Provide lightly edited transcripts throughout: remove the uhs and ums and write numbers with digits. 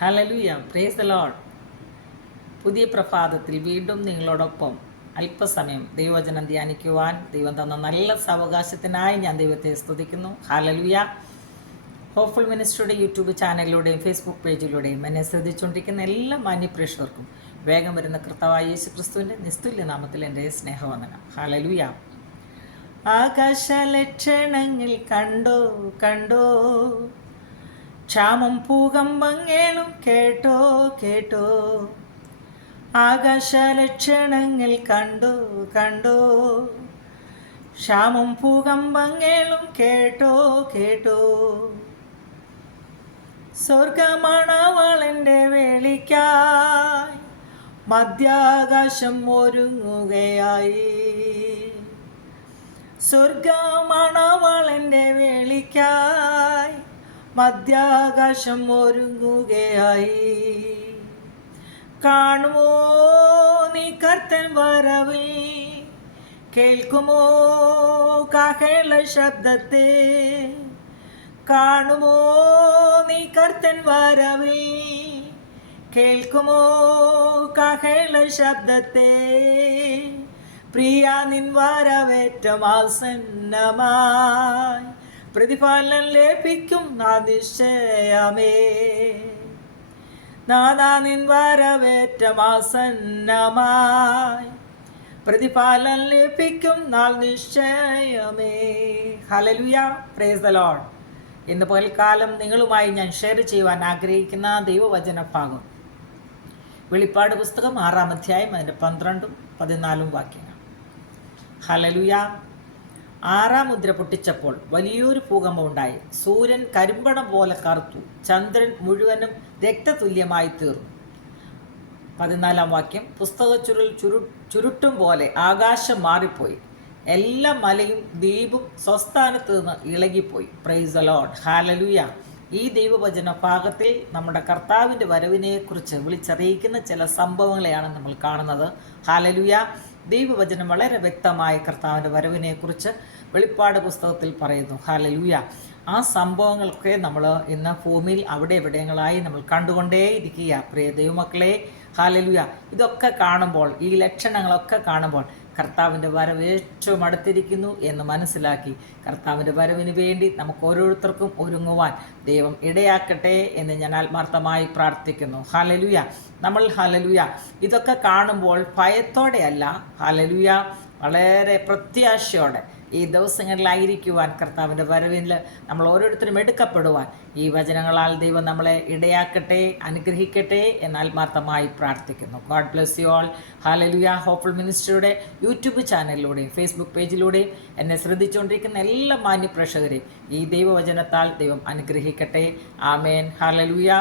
Hallelujah, praise the Lord. പുതിയ പ്രഭാതത്തിൽ വീണ്ടും നിങ്ങളോടൊപ്പം അല്പസമയം ദൈവവചനം ധ്യാനിക്കുവാൻ ദൈവം തന്ന നല്ല സാവകാശത്തിനായി ഞാൻ ദൈവത്തെ സ്തുതിക്കുന്നു. ഹല്ലേലൂയ. ഹോപ്പ്ഫുൾ മിനിസ്ട്രിയുടെ യൂട്യൂബ് ചാനലിലൂടെയും ഫേസ്ബുക്ക് പേജിലൂടെയും എന്നെ ശ്രദ്ധിച്ചുകൊണ്ടിരിക്കുന്ന എല്ലാ മാന്യപ്രേക്ഷകർക്കും വേഗം വരുന്ന കർത്താവായ യേശു ക്രിസ്തുവിൻ്റെ നിസ്തുല്യ നാമത്തിൽ എൻ്റെ സ്നേഹവന്ദനം. ഹല്ലേലൂയ. ആകാശലക്ഷണങ്ങൾ കണ്ടോ കണ്ടോ, ക്ഷാമം ഭൂകമ്പങ്ങളും കേട്ടോ കേട്ടോ, ആകാശലക്ഷണങ്ങൾ കണ്ടോ കണ്ടോ, ക്ഷാമം ഭൂകമ്പങ്ങളും കേട്ടോ കേട്ടോ. സ്വർഗമണവാളൻ്റെ വേളിക്കായി മധ്യാകാശം ഒരുങ്ങുകയായി. സ്വർഗമണവാളൻ്റെ വേളിക്കായി മധ്യാകാശം ഒരുങ്ങുകയായി. കാണുമോ നീ കർത്തൻ വരവിൽ, കേൾക്കുമോ കാഹള ശബ്ദത്തെ. കാണുമോ നീ കർത്തൻ വരവിൽ, കേൾക്കുമോ കാഹള ശബ്ദത്തെ. പ്രിയ നിൻ വരവേറ്റം ആസന്നമായി, പ്രതിഫലം ലഭിക്കും നിശ്ചയമേ. നാദാ നിൻ വരവേറ്റം ആസന്നമായി, പ്രതിഫലം ലഭിക്കും നിശ്ചയമേ. ഹല്ലേലൂയ, പ്രൈസ് ദി ലോർഡ്. ഇന്ന് പകൽക്കാലം നിങ്ങളുമായി ഞാൻ ഷെയർ ചെയ്യുവാൻ ആഗ്രഹിക്കുന്ന ദൈവവചന ഭാഗം വെളിപ്പാട് പുസ്തകം 6-ാം അധ്യായം അതിൻ്റെ 12-14 വാക്യങ്ങൾ. ഹല്ലേലൂയ. 6-ാം മുദ്ര പൊട്ടിച്ചപ്പോൾ വലിയൊരു ഭൂകമ്പം ഉണ്ടായി. സൂര്യൻ കരിമ്പടം പോലെ കറുത്തു, ചന്ദ്രൻ മുഴുവനും രക്തതുല്യമായി തീർന്നു. 14-ാം വാക്യം. പുസ്തകച്ചുരുൾ ചുരുട്ടും പോലെ ആകാശം മാറിപ്പോയി, എല്ലാ മലയും ദ്വീപും സ്വസ്ഥാനത്ത് നിന്ന് ഇളകിപ്പോയി. Praise the Lord. ഹല്ലേലൂയ. ഈ ദൈവവചന ഭാഗത്തിൽ നമ്മുടെ കർത്താവിൻ്റെ വരവിനെക്കുറിച്ച് വിളിച്ചറിയിക്കുന്ന ചില സംഭവങ്ങളെയാണ് നമ്മൾ കാണുന്നത്. ഹല്ലേലൂയ. ദൈവവചനം വളരെ വ്യക്തമായ കർത്താവിൻ്റെ വരവിനെക്കുറിച്ച് വെളിപ്പാട് പുസ്തകത്തിൽ പറയുന്നു. ഹല്ലേലൂയ. ആ സംഭവങ്ങളൊക്കെ നമ്മൾ ഇന്ന് ഭൂമിയിൽ അവിടെ എവിടെയങ്ങളായി നമ്മൾ കണ്ടുകൊണ്ടേയിരിക്കുക പ്രിയ ദൈവമക്കളെ. ഹല്ലേലൂയ. ഇതൊക്കെ കാണുമ്പോൾ, ഈ ലക്ഷണങ്ങളൊക്കെ കാണുമ്പോൾ കർത്താവിൻ്റെ വരവ് ഏറ്റവും അടുത്തിരിക്കുന്നു എന്ന് മനസ്സിലാക്കി കർത്താവിൻ്റെ വരവിന് വേണ്ടി നമുക്ക് ഓരോരുത്തർക്കും ഒരുങ്ങുവാൻ ദൈവം ഇടയാക്കട്ടെ എന്ന് ഞാൻ ആത്മാർത്ഥമായി പ്രാർത്ഥിക്കുന്നു. ഹല്ലേലൂയ. നമ്മൾ ഹല്ലേലൂയ ഇതൊക്കെ കാണുമ്പോൾ ഭയത്തോടെയല്ല, ഹല്ലേലൂയ വളരെ പ്രത്യാശയോടെ ഈ ദിവസങ്ങളിലായിരിക്കുവാൻ, കർത്താവിൻ്റെ വരവിൽ നമ്മൾ ഓരോരുത്തരും എടുക്കപ്പെടുവാൻ ഈ വചനങ്ങളാൽ ദൈവം നമ്മളെ ഇടയാക്കട്ടെ, അനുഗ്രഹിക്കട്ടെ എന്ന് ആത്മാർത്ഥമായി പ്രാർത്ഥിക്കുന്നു. God bless you all. ഹല്ലേലൂയ. ഹോപ്പ്ഫുൾ മിനിസ്ട്രിയുടെ യൂട്യൂബ് ചാനലിലൂടെയും ഫേസ്ബുക്ക് പേജിലൂടെയും എന്നെ ശ്രദ്ധിച്ചുകൊണ്ടിരിക്കുന്ന എല്ലാ മാന്യപ്രേക്ഷകരെയും ഈ ദൈവവചനത്താൽ ദൈവം അനുഗ്രഹിക്കട്ടെ. ആമേൻ. ഹല്ലേലൂയ.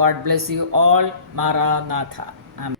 God bless you all. മാറാനാഥ. ആമേൻ.